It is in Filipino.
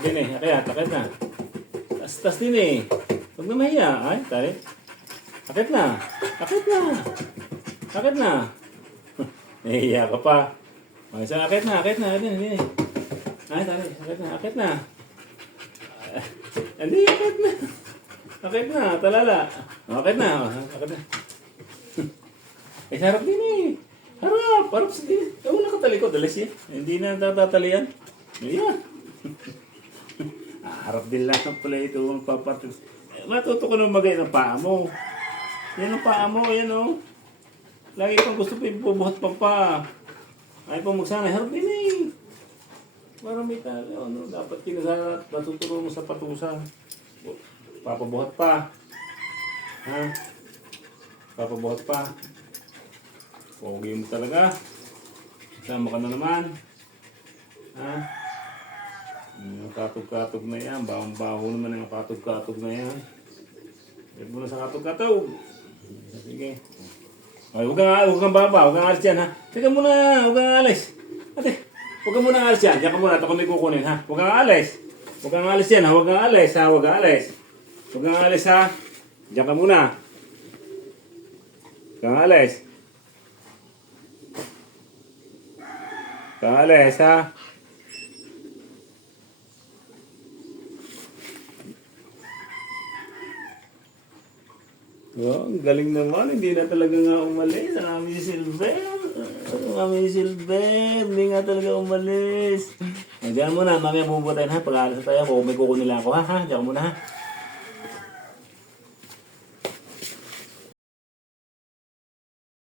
din eh. Akit na. Tas din eh. Huwag na mahiya. Ay, tali. Akit na. Akit na. Akit na. Nahiya ka pa. Ay, sa akit na. Akit din eh. Ay, tali. Akit na. Hindi, akit na. Akit na. Talala. Akit na. Eh, harap din eh. Harap. Sige. Ewan nakatalikod. Alas yan. Hindi na tatatalian. Ayan. Harap din lang pala ito. Matuto ko na magay ng paa mo. Yan ang paa mo. Yan o. Lagi pang gusto pa ibubuhat pa. Ay pa magsanay. Harap din eh. Para may talo. Ano, dapat kinasala. Matuturo mo sa patusa. Papabuhat pa. Ha? Papabuhat pa. Pogi mo talaga. Sama ka na naman. Ha? Yung katog-katog na yan. Bawang-baho naman yung katog-katog na yan. Huwag mo na sa katog-katog. Sige. Ay, huwag kang baba. Huwag kang alis dyan, ha? Sige muna. Huwag kang alis. Ate, huwag kang muna alis dyan. Diyan ka muna. Ito ko may kukunin, ha? Huwag kang alis. Huwag kang alis dyan, ha? Huwag kang alis, ha? Huwag kang alis. Huwag kang alis, ha? Diyan ka muna. Huwag kang alis. Huwag kang alis, ha? Oh, ang galing naman. Hindi na talaga nga umalis. Ang aming Silver. Hindi nga talaga umalis. Diyan muna. Mamaya bubutayin ha. Pag-aalas tayo. Kung may kukunin lang ako ha. Diyan muna ha.